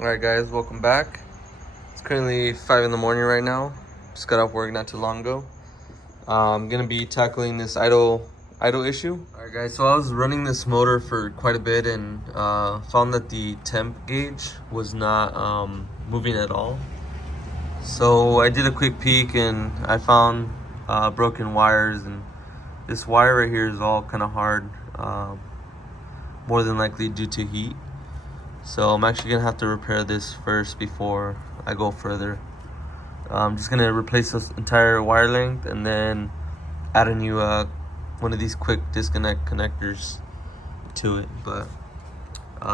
Alright guys, welcome back. It's currently 5 in the morning right now. Just got off work not too long ago. I'm gonna be tackling this idle issue. Alright guys, so I was running this motor for quite a bit and found that the temp gauge was not moving at all. So I did a quick peek and I found broken wires, and this wire right here is all kind of hard, more than likely due to heat. So I'm actually gonna have to repair this first before I go further. I'm just gonna replace this entire wire length and then add a new one of these quick disconnect connectors to it. But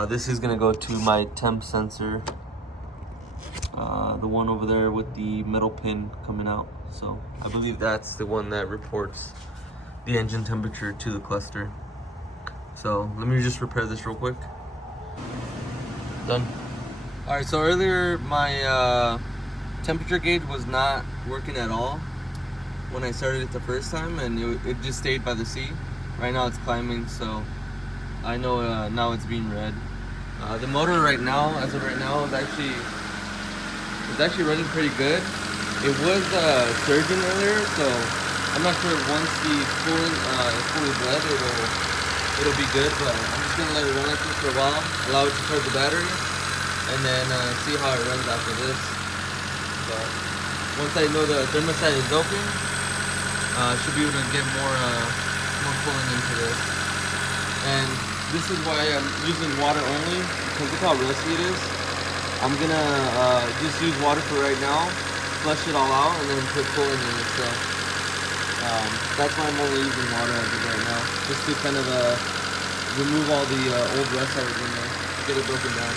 this is gonna go to my temp sensor, the one over there with the metal pin coming out. So I believe that's the one that reports the engine temperature to the cluster. So let me just repair this real quick. Done. All right, so earlier my temperature gauge was not working at all when I started it the first time, and it just stayed by the sea. Right now it's climbing, so I know now it's being read. The motor right now, as of right now, is actually running pretty good. It was surging earlier, so I'm not sure if once the coolant is fully bled, it'll be good, but I'm just gonna let it run like this for a while, allow it to charge the battery, and then see how it runs after this. But once I know the thermostat is open, I should be able to get more cooling into this. And this is why I'm using water only, because look how rusty it is. I'm gonna just use water for right now, flush it all out, and then put cooling in it. So that's why I'm only using water as of right now, just to kind of remove all the old rust that was in there, get it broken down.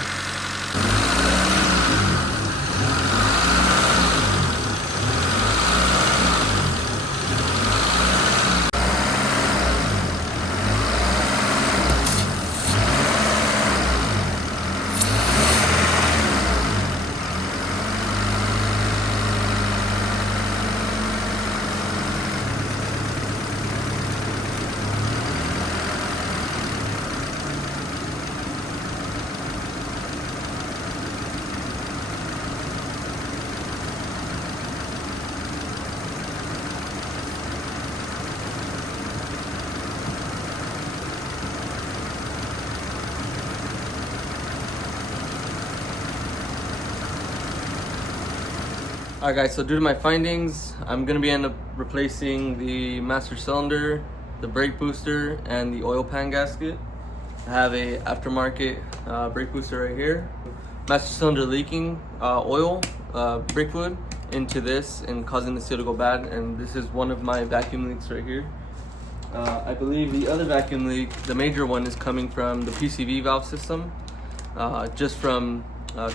Alright guys, so due to my findings, I'm going to end up replacing the master cylinder, the brake booster, and the oil pan gasket. I have a aftermarket brake booster right here. Master cylinder leaking oil, brake fluid into this and causing the seal to go bad, and this is one of my vacuum leaks right here. I believe the other vacuum leak, the major one, is coming from the PCV valve system, just from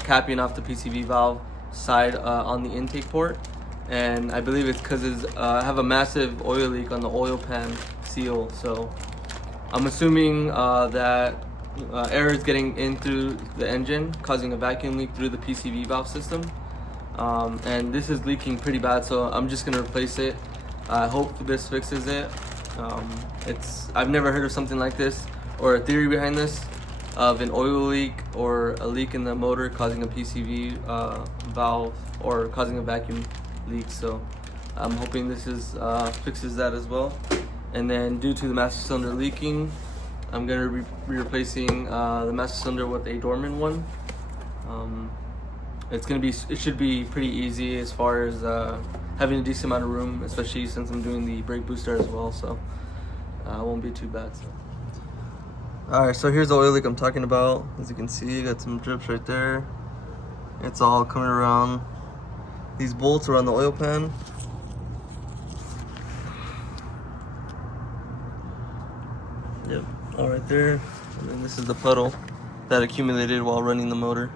capping off the PCV valve side on the intake port, and I believe it's because I have a massive oil leak on the oil pan seal. So I'm assuming that air is getting in through the engine, causing a vacuum leak through the PCV valve system, and this is leaking pretty bad, so I'm just gonna replace it. I hope this fixes it. I've never heard of something like this, or a theory behind this, of an oil leak or a leak in the motor causing a PCV valve or causing a vacuum leak. So I'm hoping this fixes that as well. And then due to the master cylinder leaking, I'm gonna be replacing the master cylinder with a Dorman one. It should be pretty easy as far as having a decent amount of room, especially since I'm doing the brake booster as well. So it won't be too bad. So. Alright, so here's the oil leak I'm talking about. As you can see, got some drips right there. It's all coming around these bolts around the oil pan. Yep, all right there. And then this is the puddle that accumulated while running the motor.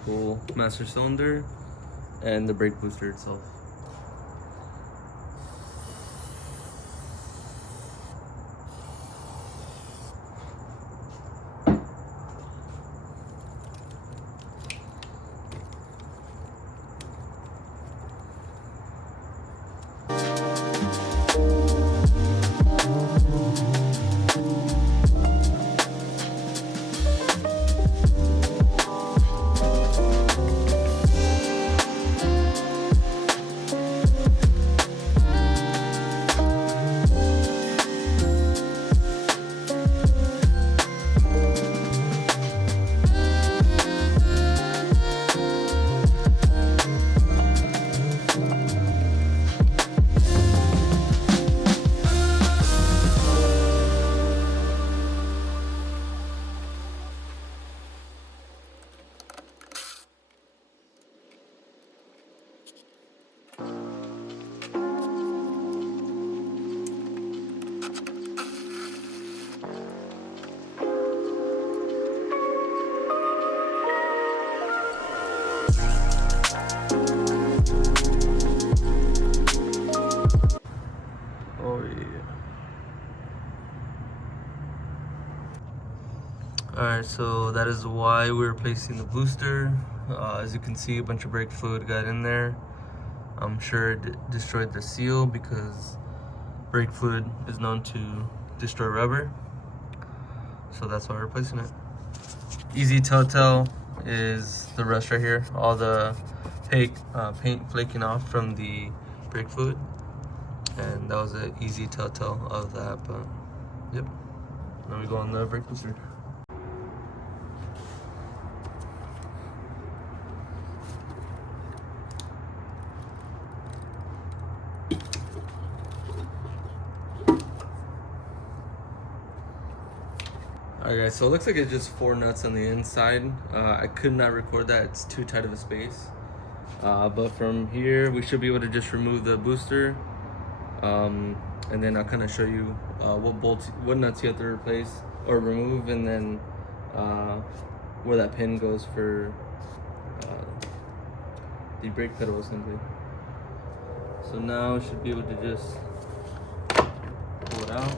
actual master cylinder and the brake booster itself. Oh yeah. Alright, so that is why we're replacing the booster. As you can see, a bunch of brake fluid got in there. I'm sure it destroyed the seal because brake fluid is known to destroy rubber. So that's why we're replacing it. Easy telltale is the rust right here. All the paint flaking off from the brake fluid. And that was an easy telltale of that, but yep. Now we go on the brake booster. Alright guys, so it looks like it's just 4 nuts on the inside. I could not record that, it's too tight of a space. But from here, we should be able to just remove the booster. And then I'll kind of show you what nuts you have to replace or remove, and then where that pin goes for the brake pedal assembly. So now I should be able to just pull it out.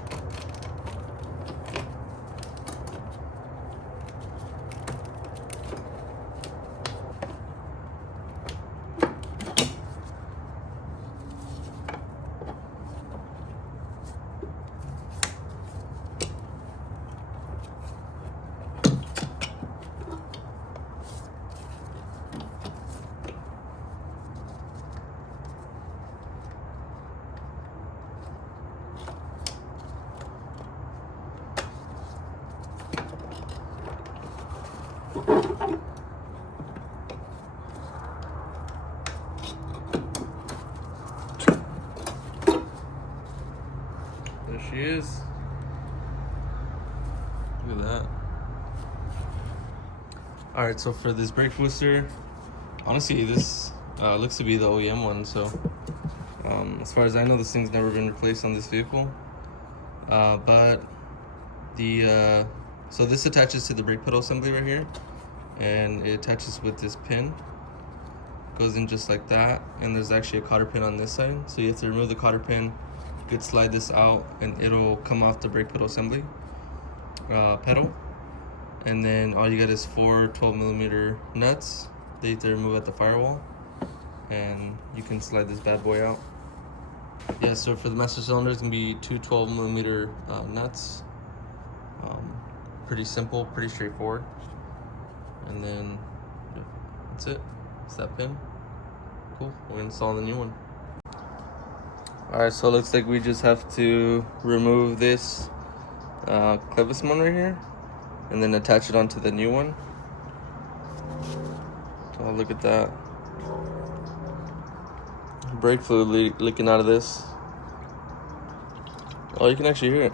There she is. Look at that. Alright, so for this brake booster, honestly this looks to be the OEM one, so as far as I know, this thing's never been replaced on this vehicle. But the so this attaches to the brake pedal assembly right here, and it attaches with this pin. Goes in just like that, and there's actually a cotter pin on this side, so you have to remove the cotter pin. You could slide this out and it'll come off the brake pedal assembly pedal, and then all you got is 4 12mm nuts that you have to remove at the firewall, and you can slide this bad boy out. Yeah, so for the master cylinder, it's gonna be 2 12mm nuts. Pretty simple, pretty straightforward. And then yeah, that's it. It's that pin. Cool. We're gonna install the new one. Alright, so it looks like we just have to remove this clevis one right here and then attach it onto the new one. Oh, look at that. Brake fluid leaking out of this. Oh, you can actually hear it.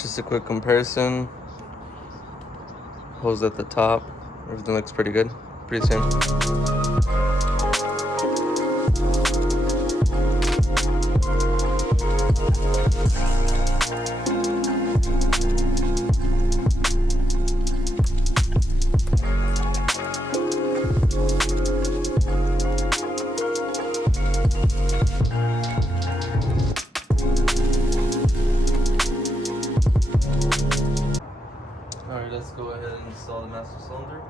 Just a quick comparison. Hose at the top. Everything looks pretty good. Pretty same. Alright, let's go ahead and install the master cylinder.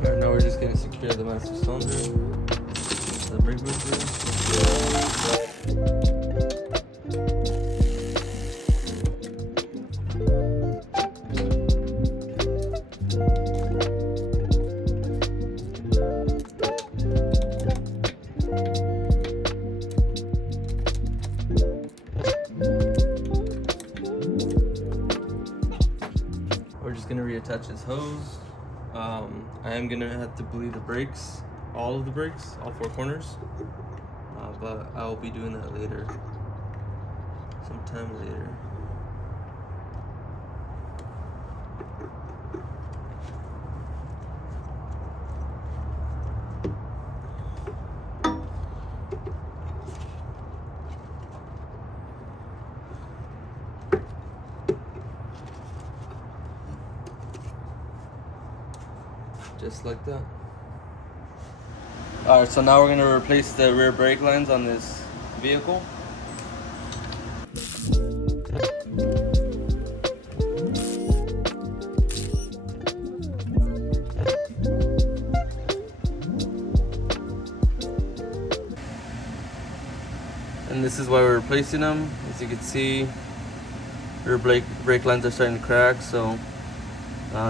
Alright, now we're just going to secure the master cylinder, the brake booster. We're just going to reattach this hose. I am gonna have to bleed the brakes, all of the brakes, all four corners, but I'll be doing that later, sometime later. Just like that. Alright, so now we're going to replace the rear brake lines on this vehicle. And this is why we're replacing them. As you can see, rear brake lines are starting to crack, so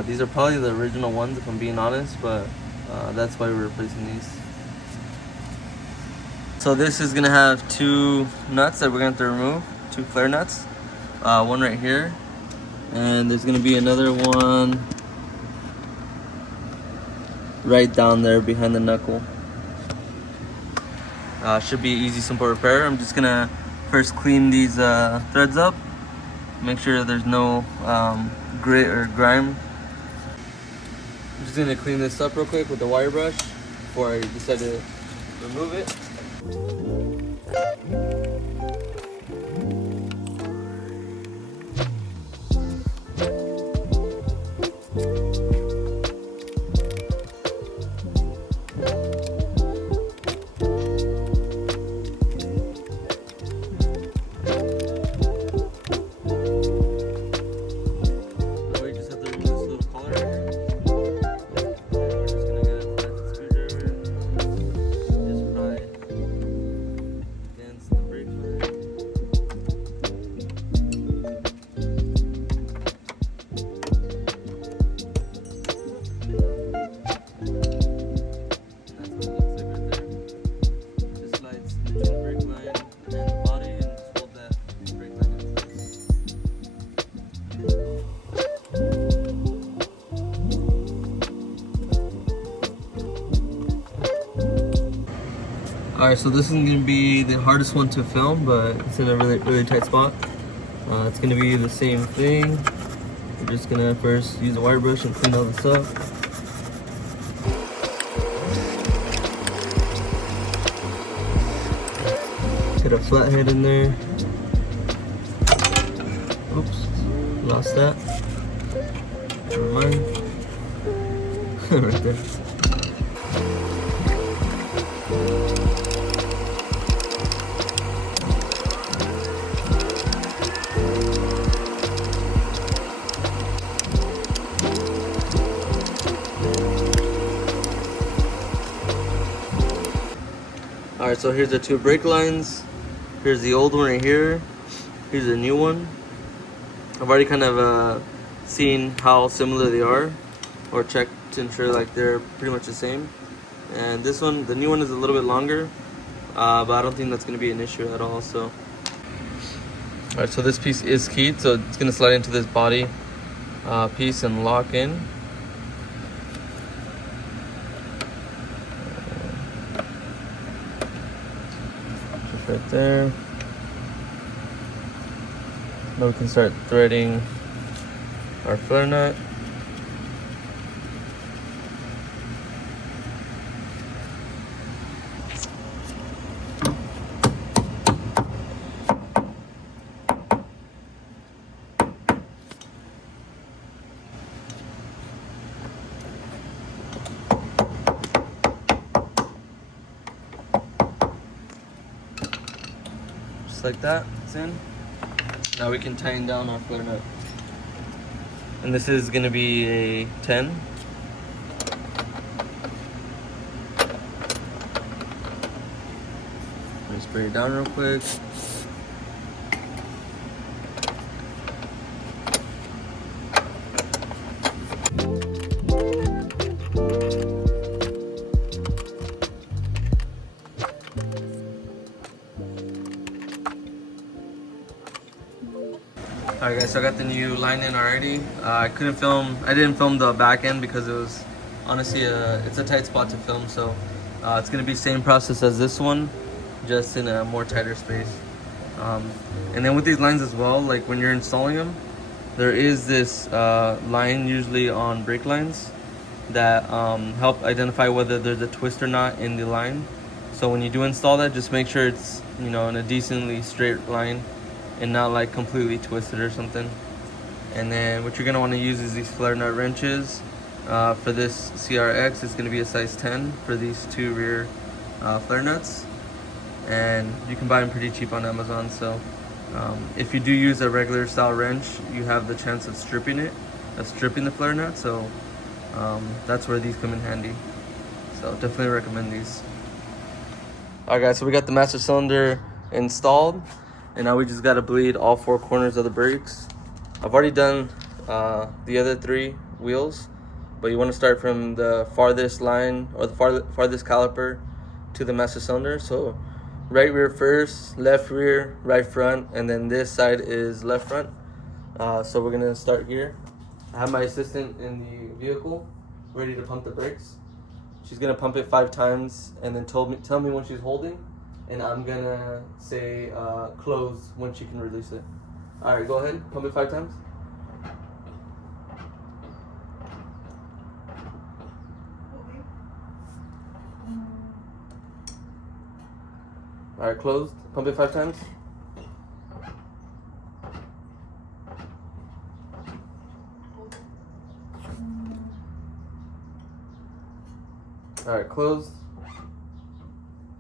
these are probably the original ones if I'm being honest, but that's why we're replacing these. So this is gonna have two nuts that we're gonna have to remove, two flare nuts. One right here, and there's gonna be another one right down there behind the knuckle. Should be easy, simple repair. I'm just gonna first clean these threads up, make sure there's no grit or grime. I'm just gonna clean this up real quick with the wire brush before I decide to remove it. Alright, so this is gonna be the hardest one to film, but it's in a really tight spot. It's gonna be the same thing. We're just gonna first use a wire brush and clean all this up. Get a flathead in there. Oops, lost that. Never mind. Right there. Alright, so here's the two brake lines. Here's the old one right here. Here's the new one. I've already kind of seen how similar they are, or checked to ensure like they're pretty much the same. And this one, the new one, is a little bit longer, but I don't think that's going to be an issue at all. So, alright, so this piece is keyed, so it's going to slide into this body piece and lock in. Just right there. Now we can start threading our flare nut. Just like that, it's in. Now we can tighten down our flare nut. And this is gonna be a 10. Let me spray it down real quick. Alright guys, so I got the new line in already. I didn't film the back end because it was honestly it's a tight spot to film, so it's gonna be same process as this one, just in a more tighter space. And then with these lines as well, like when you're installing them, there is this line usually on brake lines that help identify whether there's a twist or not in the line. So when you do install that, just make sure it's, you know, in a decently straight line and not like completely twisted or something. And then what you're gonna want to use is these flare nut wrenches. For this CRX, it's gonna be a size 10 for these two rear flare nuts, and you can buy them pretty cheap on Amazon. So if you do use a regular style wrench, you have the chance of stripping the flare nut. So that's where these come in handy. So definitely recommend these. Alright guys, so we got the master cylinder installed, and now we just got to bleed all four corners of the brakes. I've already done the other three wheels, but you want to start from the farthest line, or the farthest caliper, to the master cylinder. So right rear first, left rear, right front, and then this side is left front. So we're gonna start here. I have my assistant in the vehicle ready to pump the brakes. She's gonna pump it 5 times and then tell me when she's holding, and I'm gonna say close when she can release it. All right, go ahead, pump it 5 times. All right, closed. Pump it 5 times. All right, closed.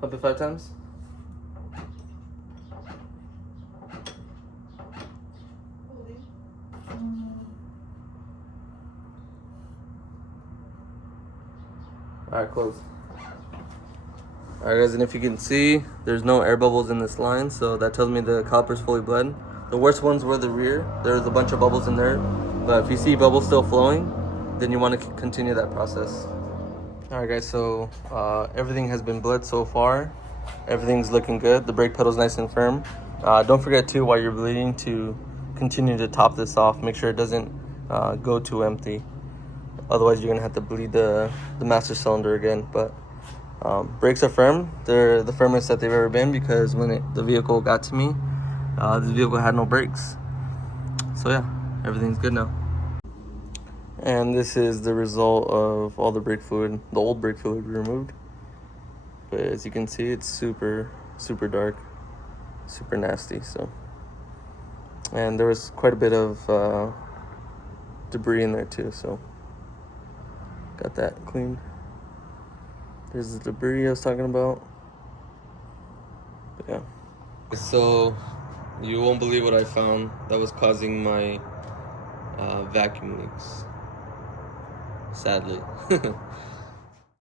Pump it 5 times. All right, closed. Alright guys, and if you can see, there's no air bubbles in this line, so that tells me the caliper's fully bled. The worst ones were the rear. There's a bunch of bubbles in there, but if you see bubbles still flowing, then you want to continue that process. Alright guys, so everything has been bled so far. Everything's looking good. The brake pedal's nice and firm. Don't forget too, while you're bleeding, to continue to top this off. Make sure it doesn't go too empty. Otherwise you're gonna have to bleed the master cylinder again. But Brakes are firm. They're the firmest that they've ever been because when the vehicle got to me, this vehicle had no brakes. So yeah, everything's good now. And this is the result of all the brake fluid, the old brake fluid we removed. But as you can see, it's super dark, super nasty. So, and there was quite a bit of debris in there too. So, got that cleaned. There's the debris I was talking about. But yeah. So, you won't believe what I found that was causing my vacuum leaks. Sadly.